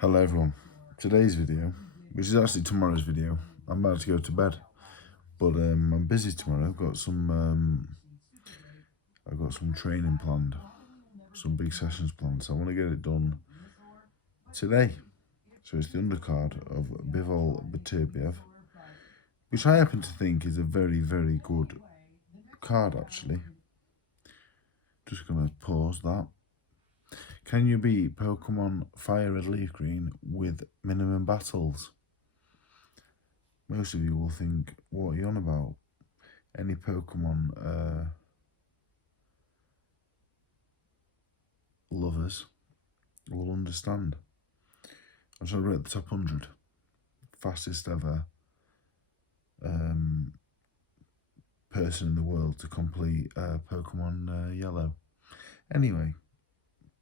Hello everyone. Today's video, which is actually tomorrow's video, I'm about to go to bed, but I'm busy tomorrow. I've got some training planned, some big sessions planned, so I want to get it done today. So it's the undercard of Bivol Beterbiev, which I happen to think is a very, very good card actually. Just gonna pause that. Can you beat Pokemon Fire Red Leaf Green with minimum battles? Most of you will think, what are you on about? Any Pokemon lovers will understand. I'm trying to rate the top 100. Fastest ever person in the world to complete Pokemon Yellow. Anyway,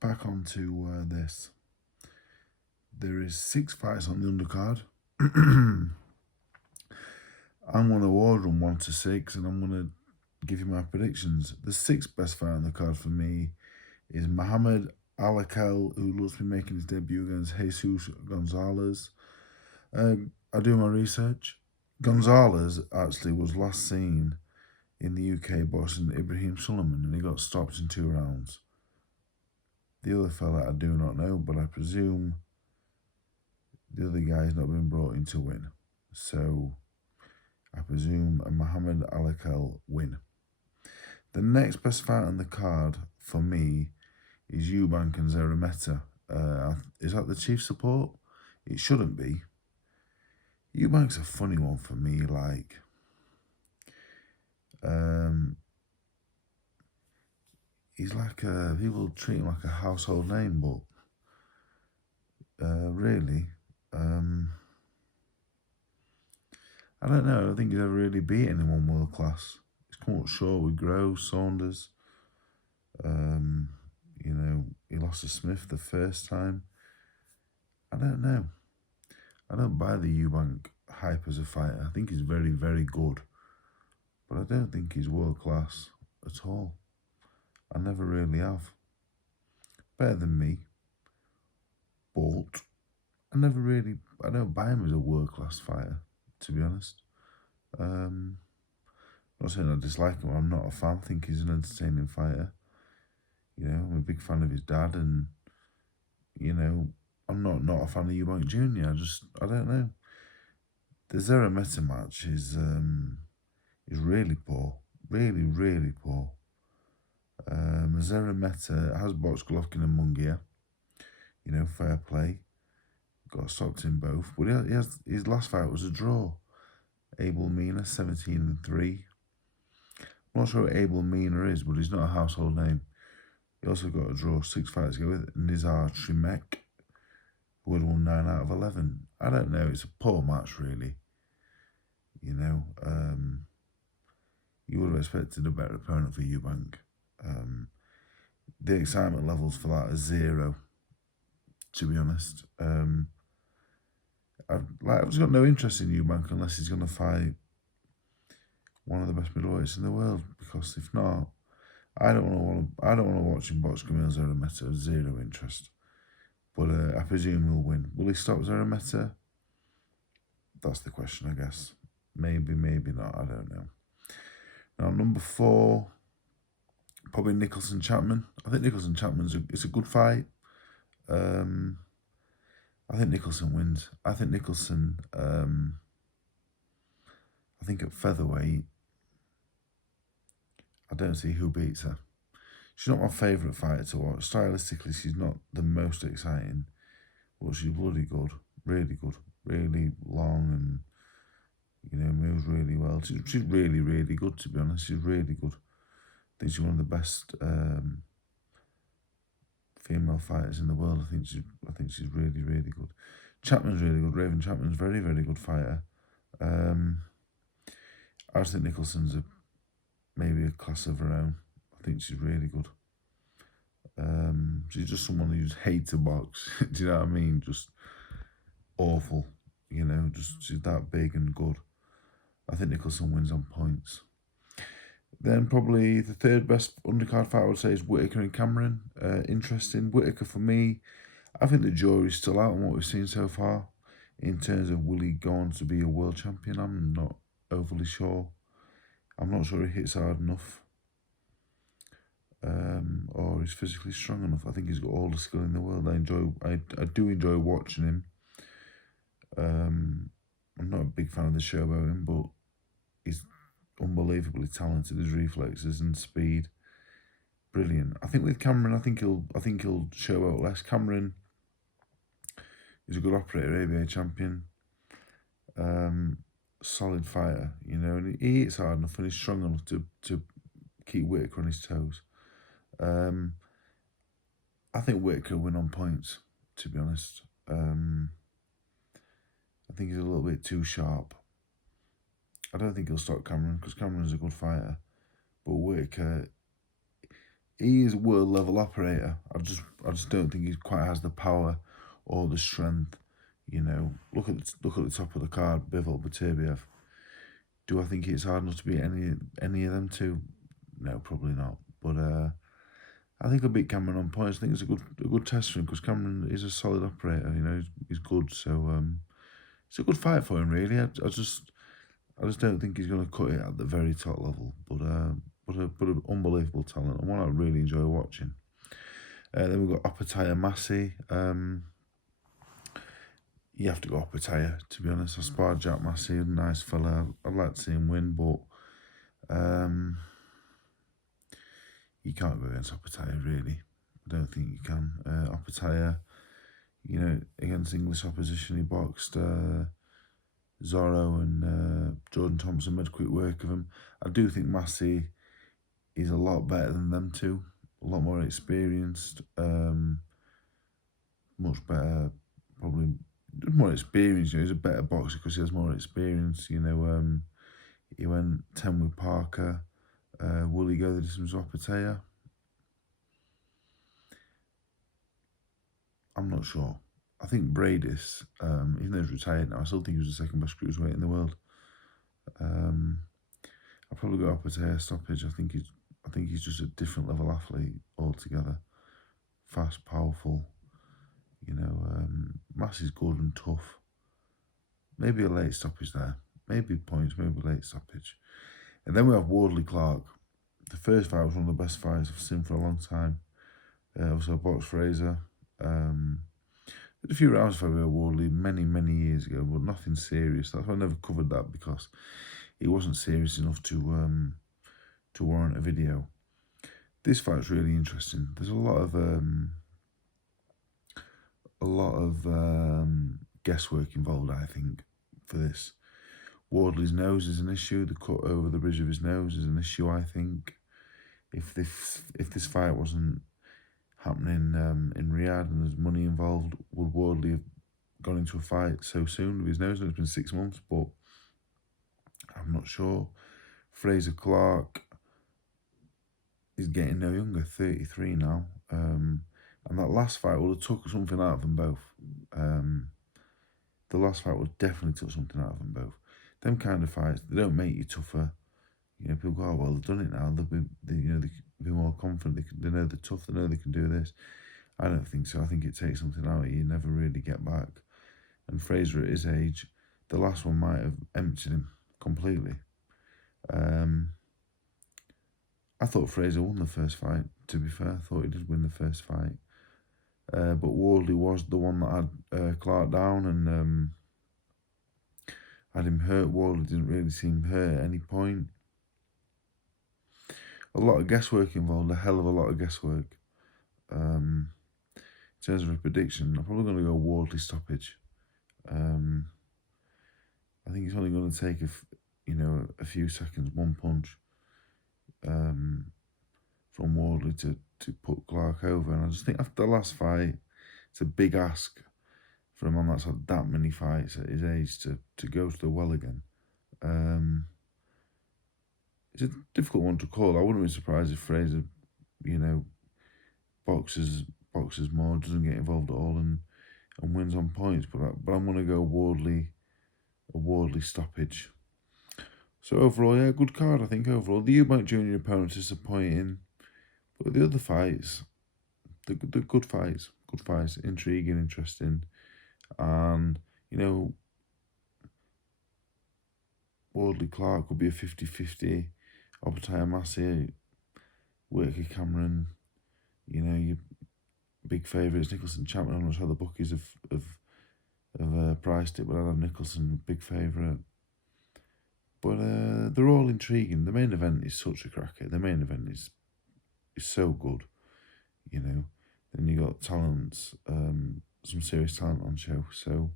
back onto this. There is 6 fights on the undercard. I'm going to order them 1 to 6, and I'm going to give you my predictions. The 6th best fight on the card for me is Muhammad Alak, who looks to be making his debut against Jesus Gonzalez. I do my research. Gonzalez actually was last seen in the UK boxing Ibrahim Sulaiman, and he got stopped in 2 rounds. The other fella I do not know, but I presume the other guy has not been brought in to win. So I presume a Muhammad Alak win. The next best fight on the card for me is Eubank and Zerameta. Is that the chief support? It shouldn't be. Eubank's a funny one for me. Like, he's like people treat him like a household name, but really, I don't know. I don't think he's ever really beat anyone world class. He's come up short with Groves, Saunders. You know, he lost to Smith the first time. I don't know. I don't buy the Eubank hype as a fighter. I think he's very, very good, but I don't think he's world class at all. I never really have. Better than me, but I don't buy him as a world class fighter, to be honest. I'm not saying I dislike him. I'm not a fan. I think he's an entertaining fighter. You know, I'm a big fan of his dad, and you know, I'm not a fan of Eubank Jr. I don't know. The Zerameta match is really poor, really, really poor. Zerameta has boxed Golovkin and Munguia. You know, fair play. Got stopped in both, but his last fight was a draw. Abel Mina 17-3. I'm not sure what Abel Mina is, but he's not a household name. He also got a draw 6 fights ago with Nizar Trimek, who had won 9 out of 11. I don't know. It's a poor match, really. You know, you would have expected a better opponent for Eubank. The excitement levels for that are 0, to be honest. I've just got no interest in Eubank unless he's going to fight one of the best middleweights in the world. Because if not, I don't want to watch him box Camille Zerameta. 0 interest. But I presume he'll win. Will he stop Zerameta? That's the question, I guess. Maybe, maybe not. I don't know. Now, number 4, probably Nicholson Chapman. I think Nicholson Chapman's it's a good fight. I think Nicholson wins. I think Nicholson, I think at featherweight, I don't see who beats her. She's not my favourite fighter to watch. Stylistically, she's not the most exciting, but she's bloody good. Really good. Really long and, you know, moves really well. She's really, really good, to be honest. She's really good. I think she's one of the best female fighters in the world. I think she's really, really good. Chapman's really good. Raven Chapman's very, very good fighter. I just think Nicholson's maybe a class of her own. I think she's really good. She's just someone who just hates to box. Do you know what I mean? Just awful. You know, she's that big and good. I think Nicholson wins on points. Then probably the 3rd best undercard fight I would say is Whitaker and Cameron. Interesting. Whitaker for me, I think the jury's still out on what we've seen so far in terms of will he go on to be a world champion. I'm not overly sure. I'm not sure he hits hard enough or he's physically strong enough. I think he's got all the skill in the world. I do enjoy watching him. I'm not a big fan of the show about him, but he's unbelievably talented. His reflexes and speed, brilliant. I think with Cameron, I think he'll show out less. Cameron is a good operator, ABA champion, solid fighter, you know, and he hits hard enough and he's strong enough to keep Whitaker on his toes. I think Whitaker will win on points, to be honest. I think he's a little bit too sharp. I don't think he'll stop Cameron because Cameron's a good fighter. But Whitaker, he is a world level operator. I just don't think he quite has the power or the strength. You know, look at the top of the card, Bivol, Beterbiev. Do I think it's hard enough to beat any of them two? No, probably not. But I think I'll beat Cameron on points. I think it's a good test for him because Cameron is a solid operator. You know, he's good. So it's a good fight for him, really. I just don't think he's going to cut it at the very top level. But an unbelievable talent and one I really enjoy watching. Then we've got Opaia, Massi. You have to go Opaia, to be honest. I sparred Jack Massi, a nice fella. I'd like to see him win, but you can't go against Opaia, really. I don't think you can. Opaia, you know, against English opposition, he boxed Zorro and Jordan Thompson, made quick work of him. I do think Massi is a lot better than them two, a lot more experienced, much better, probably more experience. You know, he's a better boxer because he has more experience. You know, he went 10 with Parker. Will he go the distance with Opaia? I'm not sure. I think Bradis, even though he's retired now, I still think he was the second best cruiserweight in the world. I'll probably go Opaia stoppage. I think he's just a different level athlete altogether. Fast, powerful. You know, Massi's good and tough. Maybe a late stoppage there. Maybe points, maybe late stoppage. And then we have Wardley, Clarke. The first fight was one of the best fights I've seen for a long time. Also boxed Fraser. Did a few rounds for Wardley many years ago, but nothing serious. That's why I never covered that because it wasn't serious enough to warrant a video. This fight's really interesting. There's a lot of guesswork involved, I think, for this. Wardley's nose is an issue. The cut over the bridge of his nose is an issue, I think. If this fight wasn't happening in Riyadh and there's money involved, would Wardley have gone into a fight so soon with his nose? It's been 6 months, but I'm not sure. Fraser, Clarke is getting no younger, 33 now. And that last fight would have took something out of them both. The last fight would definitely took something out of them both. Them kind of fights, they don't make you tougher. You know, people go, oh, well, they've done it now. They'll be more confident. They know they're tough. They know they can do this. I don't think so. I think it takes something out of you. You never really get back. And Fraser, at his age, the last one might have emptied him completely. I thought Fraser won the first fight, to be fair. I thought he did win the first fight. But Wardley was the one that had Clarke down and had him hurt. Wardley didn't really seem hurt at any point. A lot of guesswork involved, a hell of a lot of guesswork. In terms of a prediction, I'm probably going to go Wardley stoppage. I think it's only going to take a few seconds, one punch from Wardley to put Clarke over. And I just think after the last fight, it's a big ask for a man that's had that many fights at his age to go to the well again. It's a difficult one to call. I wouldn't be surprised if Fraser, boxes more, doesn't get involved at all and wins on points. But I'm going to go a Wardley stoppage. So overall, yeah, good card, I think, overall. The Eubank Junior opponents disappointing, but the other fights, they're good fights. good fights, intriguing, interesting. And, you know, Wardley Clarke would be a 50-50. Opaia Massi, Whitaker Cameron, you know, your big favourites, Nicholson Chapman. I'm not sure how the bookies have priced it, but I have Nicholson, big favourite. But they're all intriguing. The main event is such a cracker. The main event is so good, you know. Then you got talents, some serious talent on show. So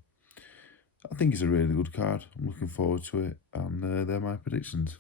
I think it's a really good card. I'm looking forward to it, and they're my predictions.